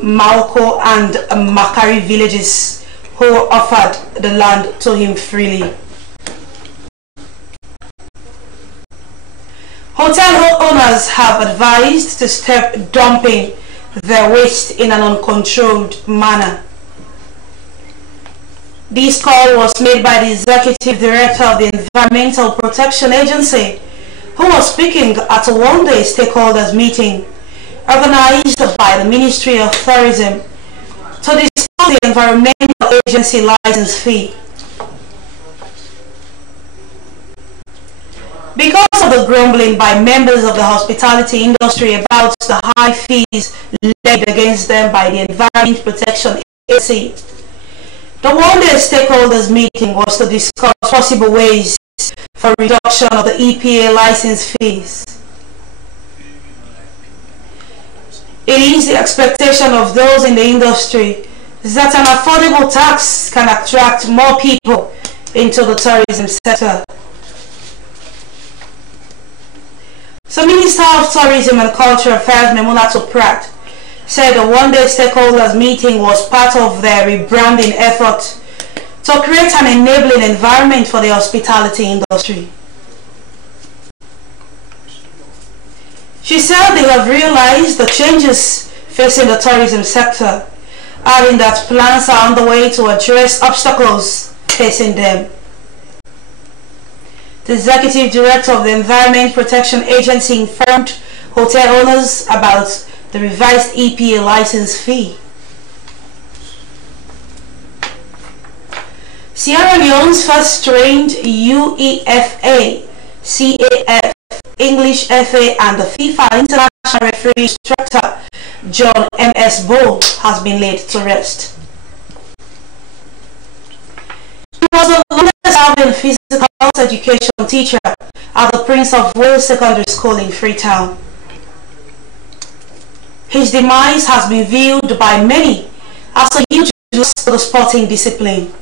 Maoko and Makari villages who offered the land to him freely. Hotel owners have advised to stop dumping their waste in an uncontrolled manner. This call was made by the Executive Director of the Environmental Protection Agency, who was speaking at a one-day stakeholders meeting organized by the Ministry of Tourism to discuss the Environmental Agency license fee. Because of the grumbling by members of the hospitality industry about the high fees levied against them by the Environment Protection Agency, the one-day stakeholders meeting was to discuss possible ways for reduction of the EPA license fees. It is the expectation of those in the industry that an affordable tax can attract more people into the tourism sector. So Minister of Tourism and Cultural Affairs Memunatu Pratt said the one-day stakeholders meeting was part of their rebranding effort to create an enabling environment for the hospitality industry. She said they have realized the changes facing the tourism sector, adding that plans are underway to address obstacles facing them. The Executive Director of the Environment Protection Agency informed hotel owners about the revised EPA license fee. Sierra Leone's first trained UEFA, CAF, English FA and the FIFA International Referee Instructor John M.S. Bull has been laid to rest. He was the longest-serving physical health education teacher at the Prince of Wales Secondary School in Freetown. His demise has been viewed by many as a huge loss to the sporting discipline.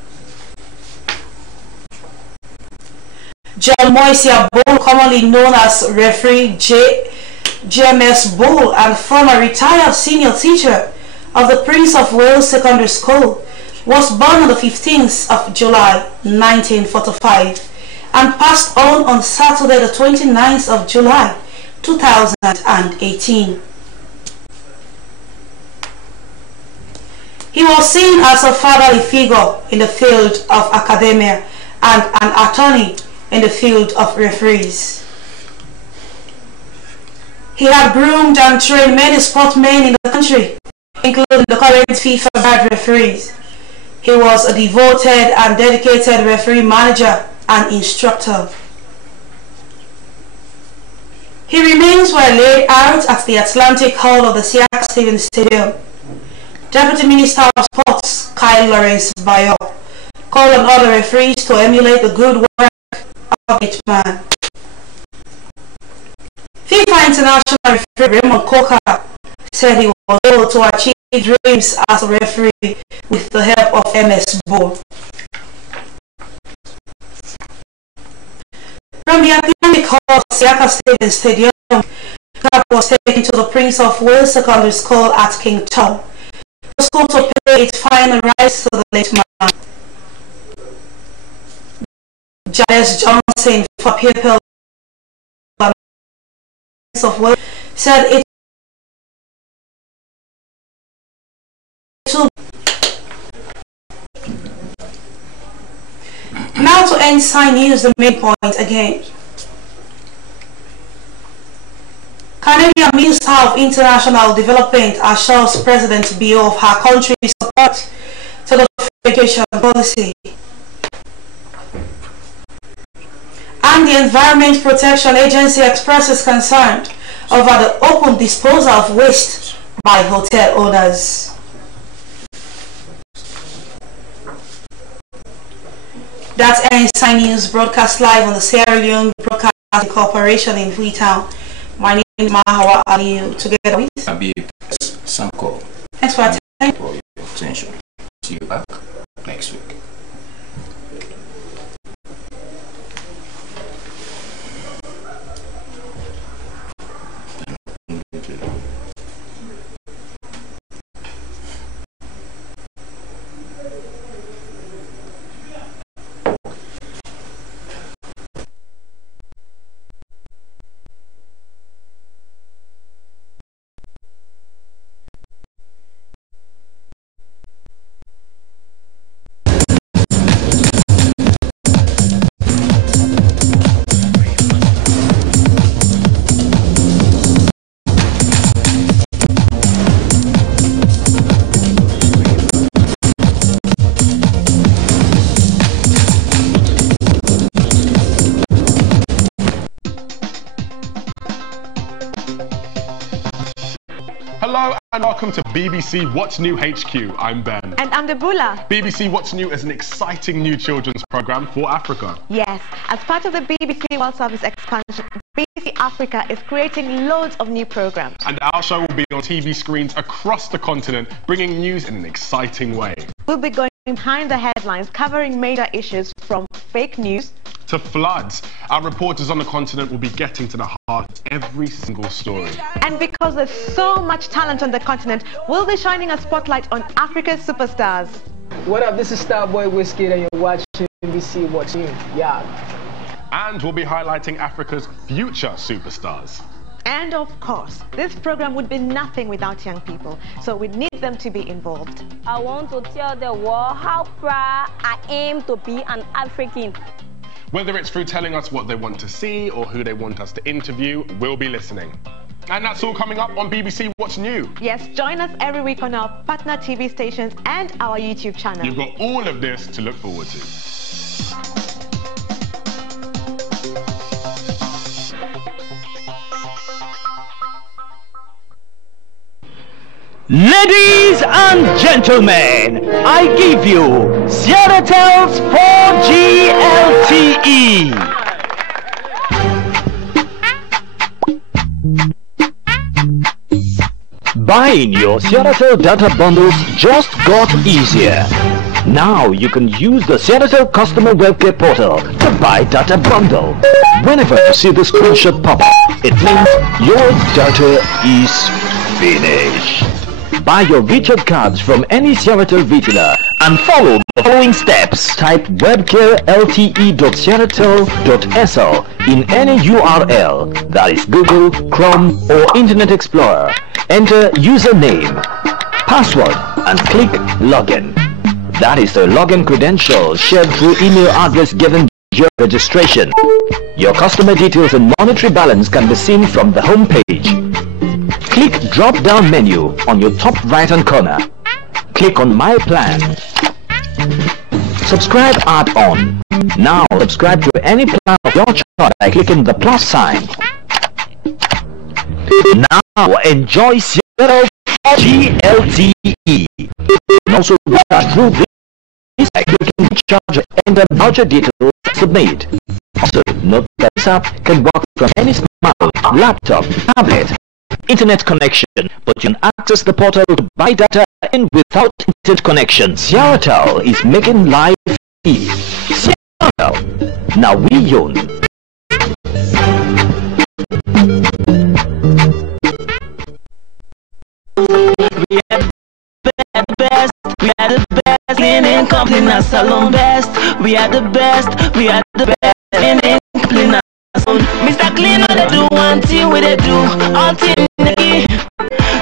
John Moisia Bull, commonly known as referee JMS Bull and former retired senior teacher of the Prince of Wales Secondary School, was born on the 15th of July 1945 and passed on Saturday the 29th of July 2018. He was seen as a fatherly figure in the field of academia and an attorney in the field of referees. He had groomed and trained many sportsmen in the country, including the current FIFA guard referees. He was a devoted and dedicated referee, manager and instructor. He remains well laid out at the Atlantic Hall of the Siaka Stevens Stadium. Deputy Minister of Sports, Kyle Lawrence Bayo, called on other referees to emulate the good work of each man. FIFA International referee Raymond Coker said he was able to achieve dreams as a referee with the help of MS Bull. From the Atlantic Hall of Siaka Stevens Stadium, Cup was taken to the Prince of Wales Secondary School at King Tom. The school to pay its final rights to the late man. Janice Johnson for People of Wales said it will. Now to Ensign News, the main point again. Canadian Minister of International Development assures President Bio of her country's support to the education policy. And the Environment Protection Agency expresses concern over the open disposal of waste by hotel owners. That's Ensign News, broadcast live on the Sierra Leone Broadcasting Corporation in Freetown. My name is Mahawa Aliyu, together with Abib Sanko. Thanks for attending. For your attention. See you back next week. And welcome to BBC What's New HQ. I'm Ben. And I'm Debula. BBC What's New is an exciting new children's programme for Africa. Yes, as part of the BBC World Service expansion, BBC Africa is creating loads of new programmes. And our show will be on TV screens across the continent, bringing news in an exciting way. We'll be going behind the headlines, covering major issues from fake news to floods. Our reporters on the continent will be getting to the heart of every single story. And because there's so much talent on the continent, we'll be shining a spotlight on Africa's superstars. What up, this is Starboy Whiskey and you're watching BBC What's New. Yeah. And we'll be highlighting Africa's future superstars. And of course, this program would be nothing without young people, so we need them to be involved. I want to tell the world how proud I am to be an African. Whether it's through telling us what they want to see or who they want us to interview, we'll be listening. And that's all coming up on BBC What's New. Yes, join us every week on our partner TV stations and our YouTube channel. You've got all of this to look forward to. Ladies and gentlemen, I give you Seattle's 4G LTE. Buying your Seattle data bundles just got easier. Now you can use the Seattle customer webcare portal to buy data bundle. Whenever you see the screenshot pop up, it means your data is finished. Buy your recharge cards from any Seattle retailer and follow the following steps. Type webcare.lte.seattle.sl in any URL, that is Google, Chrome or Internet Explorer. Enter username, password and click login. That is the login credentials shared through email address given during registration. Your customer details and monetary balance can be seen from the home page. Click drop-down menu on your top right-hand corner. Click on My Plan. Subscribe add-on. Now subscribe to any plan of your choice by clicking the plus sign. Now enjoy Seattle GLTE. You can also recharge through this by clicking recharge and enter voucher details submit. Also note that this app can work from any smartphone, laptop, tablet, internet connection, but you can access the portal to buy data in without internet connection. Seattle is making life easy. Seattle, now we own. We are the best, we are the best, cleaning company, not salon best. We are the best, we are the best, cleaning company, not salon. Mr. Cleaner, they do one thing, we they do all thing.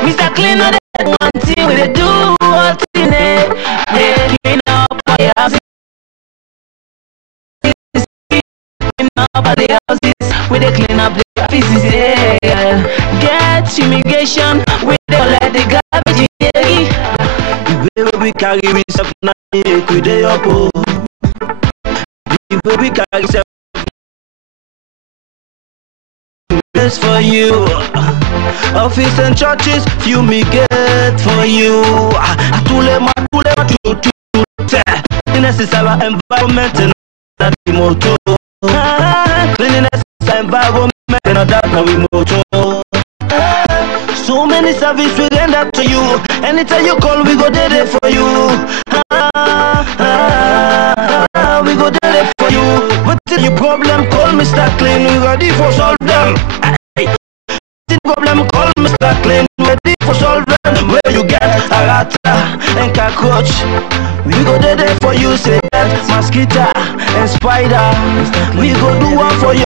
Mr. Cleaner, they do one thing, we they do all thing. They clean up our houses, clean up the houses, we they clean up the offices. Yeah. Get fumigation, we don't let the garbage. The way we carry ourselves now, we dey up. The way we carry ourselves is for you. Office and churches fumigate for you. Cleanliness is our environment and that's the motto. Cleanliness is our environment and that's the motto. So many services we render to you. Anytime you call, we go there for you. We go there for you. What's your problem? Call Mr. Clean. We ready for solve them. The problem? Call Mr. Clean. Ready for solve them. Where you get a rat and cockroach, we go there for you. Say that mosquito and spider. We go do one for you.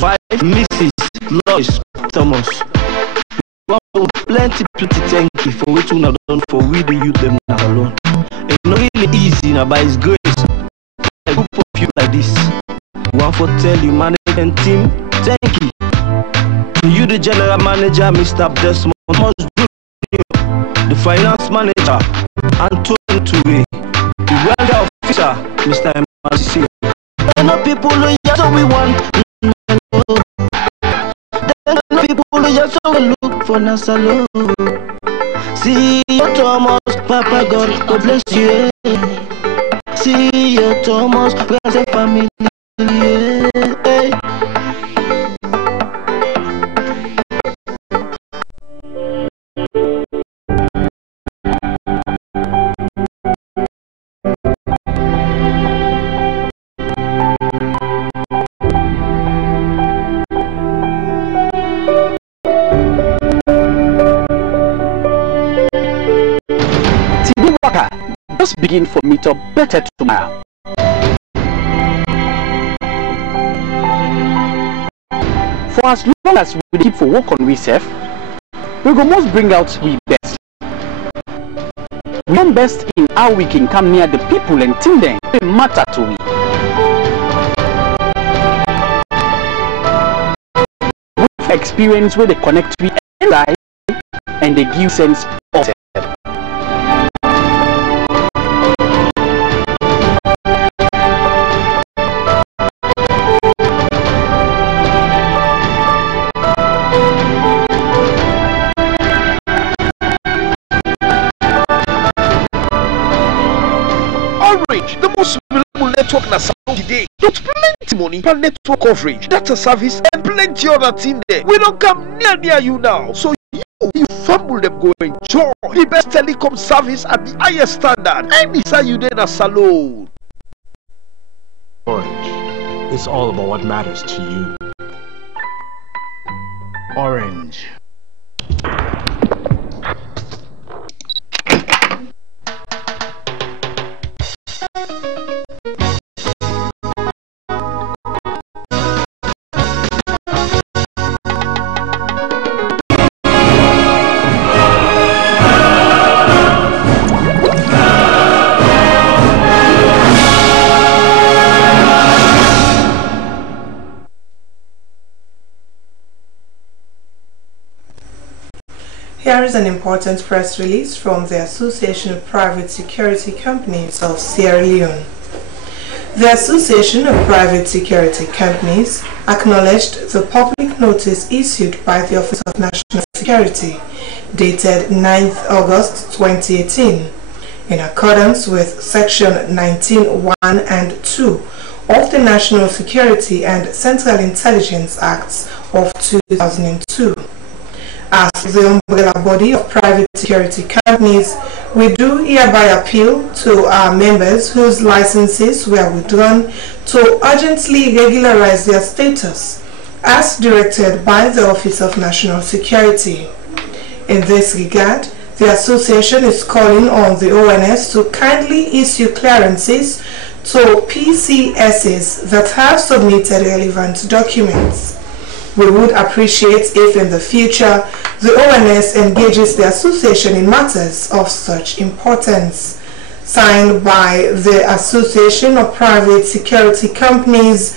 Wife, Mrs. Lois Thomas. Plenty thank you for what you have done for we the youth them not alone. It's not really easy now, but it's grace. A group of you like this. One for tell you management team, thank you. To you the general manager, Mr. Desmond, the finance manager, Antonio Toure, Mr. MRC. There are people who just we want. There are people who just look for Nasalo. See your Thomas, Papa God, God bless you. See your Thomas, bless the family. Just begin for me to better tomorrow. For as long as we keep for work on ourselves, we go must bring out we best. We don't best in how we can come near the people and think them they matter to we. With experience where they connect with life and they give sense of it. The most reliable network na Salon today. Got plenty money per network coverage, data service, and plenty other things there. We don't come near you now. So you family them go enjoy the best telecom service at the highest standard. Anytime you there na Salon. Orange is all about what matters to you. Orange. Here is an important press release from the Association of Private Security Companies of Sierra Leone. The Association of Private Security Companies acknowledged the public notice issued by the Office of National Security, dated 9th August 2018, in accordance with Section 19(1) and 2 of the National Security and Central Intelligence Acts of 2002. As the umbrella body of private security companies, we do hereby appeal to our members whose licenses were withdrawn to urgently regularize their status, as directed by the Office of National Security. In this regard, the association is calling on the ONS to kindly issue clearances to PCSs that have submitted relevant documents. We would appreciate if in the future the ONS engages the association in matters of such importance. Signed by the Association of Private Security Companies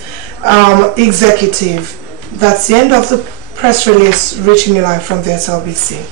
Executive. That's the end of the press release reaching you live from the SLBC.